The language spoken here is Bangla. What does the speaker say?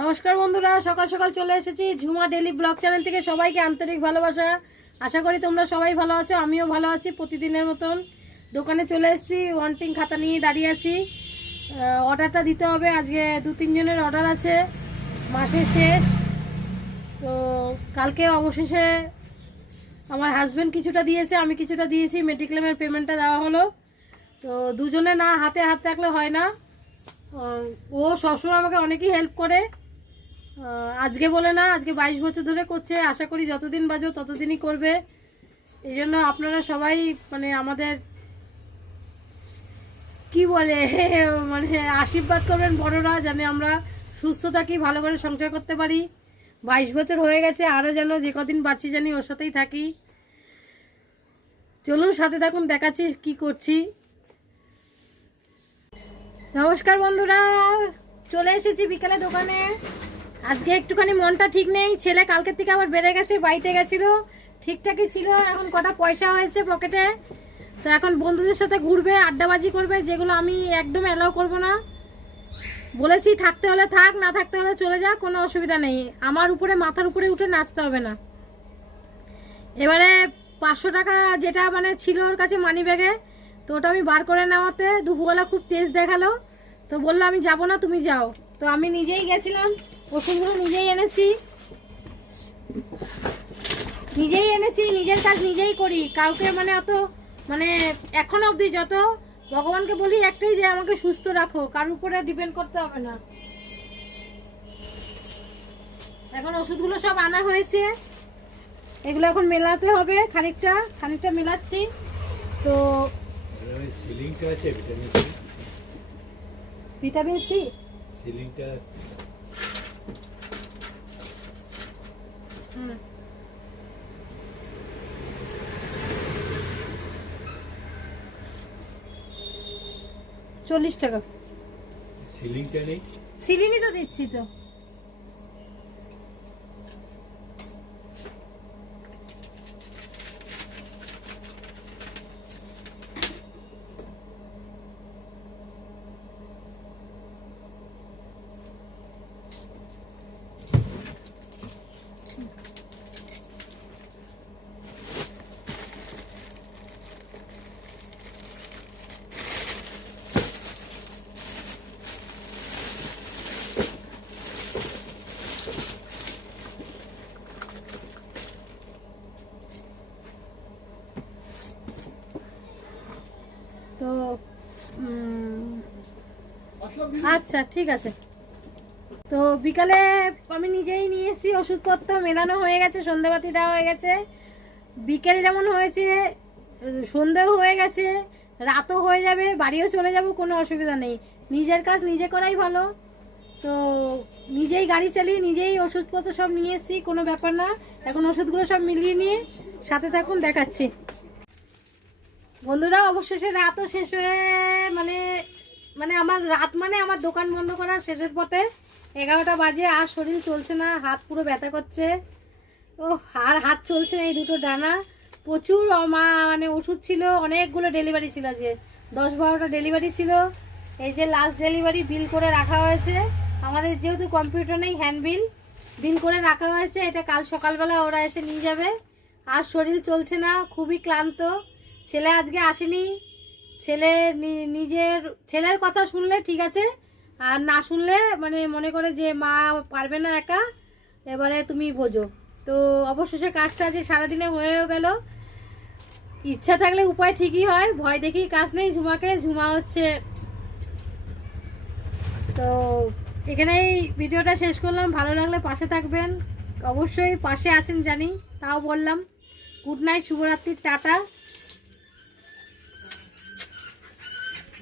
নমস্কার বন্ধুরা, সকাল সকাল চলে এসেছি ঝুমা ডেলি ব্লগ চ্যানেল থেকে। সবাইকে আন্তরিক ভালোবাসা। আশা করি তোমরা সবাই ভালো আছো, আমিও ভালো আছি। প্রতিদিনের মতন দোকানে চলে এসেছি, ওয়ান্টিং খাতা নিয়ে দাঁড়িয়ে আছি। অর্ডারটা দিতে হবে, আজকে 2-3 জনের অর্ডার আছে, মাসের শেষ তো। কালকে অবশেষে আমার হাজব্যান্ড কিছুটা দিয়েছে, আমি কিছুটা দিয়েছি, মেডিক্লেমের পেমেন্টটা দেওয়া হলো। তো দুজনে না হাতে হাত রাখলে হয় না। ও সবসময় আমাকে অনেকই হেল্প করে, আজকে বলে না, আজকে 22 বছর ধরে করছে। আশা করি যতদিন বাজো ততদিনই করবে। এই জন্য আপনারা সবাই মানে আমাদের কি বলে মানে আশীর্বাদ করবেন বড়রা, যেন আমরা সুস্থ থাকি, ভালো করে সংসার করতে পারি। 22 বছর হয়ে গেছে, আরও যেন যে কদিন বাঁচি জানি ওর সাথেই থাকি। চলুন সাথে থাকুন, দেখাচ্ছি কি করছি। নমস্কার বন্ধুরা, চলে এসেছি বিকালে দোকানে। আজকে একটুখানি মনটা ঠিক নেই, ছেলে কালকের থেকে আবার বেড়ে গেছে, বাড়িতে গেছিলো, ঠিকঠাকই ছিল। এখন কটা পয়সা হয়েছে পকেটে, তো এখন বন্ধুদের সাথে ঘুরবে, আড্ডাবাজি করবে, যেগুলো আমি একদম অ্যালাউ করব না। বলেছি থাকতে হলে থাক, না থাকতে হলে চলে যা, কোনো অসুবিধা নেই। আমার উপরে মাথার উপরে উঠে নাচতে হবে না। এবারে 500 টাকা যেটা মানে ছিল ওর কাছে মানি ব্যাগে, তো ওটা আমি বার করে নেওয়াতে দুপুরবেলা খুব তেজ দেখালো, তো বললো আমি যাব না, তুমি যাও। তো আমি নিজেই গেছিলাম, ওষুধগুলো নিজেই এনেছি, নিজের কাজ নিজেই করি। কাউকে মানে অত মানে এখন অবধি যত ভগবানকে বলি একটাই, যে আমাকে সুস্থ রাখো, কারোর উপরে ডিপেন্ড করতে হবে না। এখন ওষুধগুলো সব আনা হয়েছে, এগুলো এখন মেলাতে হবে, খানিকটা মেলাচ্ছি। তো সিলিংটা আছে, ভিটামিন সি সিলিংটা 40 টাকা। সিলিংটা নেই, সিলিনি তো দিচ্ছি তো। তো আচ্ছা ঠিক আছে। তো বিকালে আমি নিজেই নিয়ে এসেছি, ওষুধপত্র মেলানো হয়ে গেছে, সন্ধ্যাবাতি দেওয়া হয়ে গেছে। বিকেল যেমন হয়েছে, সন্ধ্যেও হয়ে গেছে, রাতও হয়ে যাবে, বাড়িও চলে যাব, কোনো অসুবিধা নেই। নিজের কাজ নিজে করাই ভালো। তো নিজেই গাড়ি চালিয়ে নিজেই ওষুধপত্র সব নিয়ে এসেছি, কোনো ব্যাপার না। এখন ওষুধগুলো সব মিলিয়ে নিয়ে সাথে থাকুন, দেখাচ্ছি। বন্ধুরা অবশেষে রাতও শেষ হয়ে মানে মানে আমার রাত মানে আমার দোকান বন্ধ করার শেষের পথে, 11টা বাজে। আর শরীর চলছে না, হাত পুরো ব্যথা করছে, ও আর হাত চলছে না, এই দুটো ডানা প্রচুর। মানে ওষুধ ছিল অনেকগুলো, ডেলিভারি ছিল, যে 10-12টা ডেলিভারি ছিল। এই যে লাস্ট ডেলিভারি বিল করে রাখা হয়েছে, আমাদের যেহেতু কম্পিউটার নেই, হ্যান্ড বিল করে রাখা হয়েছে, এটা কাল সকালবেলা ওরা এসে নিয়ে যাবে। আর শরীর চলছে না, খুবই ক্লান্ত। ছেলে আজকে আসেনি, ছেলের কথা শুনলে ঠিক আছে, আর না শুনলে মানে মনে করে যে মা পারবে না একা, এবারে তুমি বোঝো। তো অবশেষে কাজটা যে সারাদিনে হয়েও গেল। ইচ্ছা থাকলে উপায় ঠিকই হয়, ভয় দেখি কাজ নেই। ঝুমা হচ্ছে। তো এখানেই ভিডিওটা শেষ করলাম। ভালো লাগলে পাশে থাকবেন, অবশ্যই পাশে আছেন জানি, তাও বললাম। গুড নাইট, শুভরাত্রি, টাটা।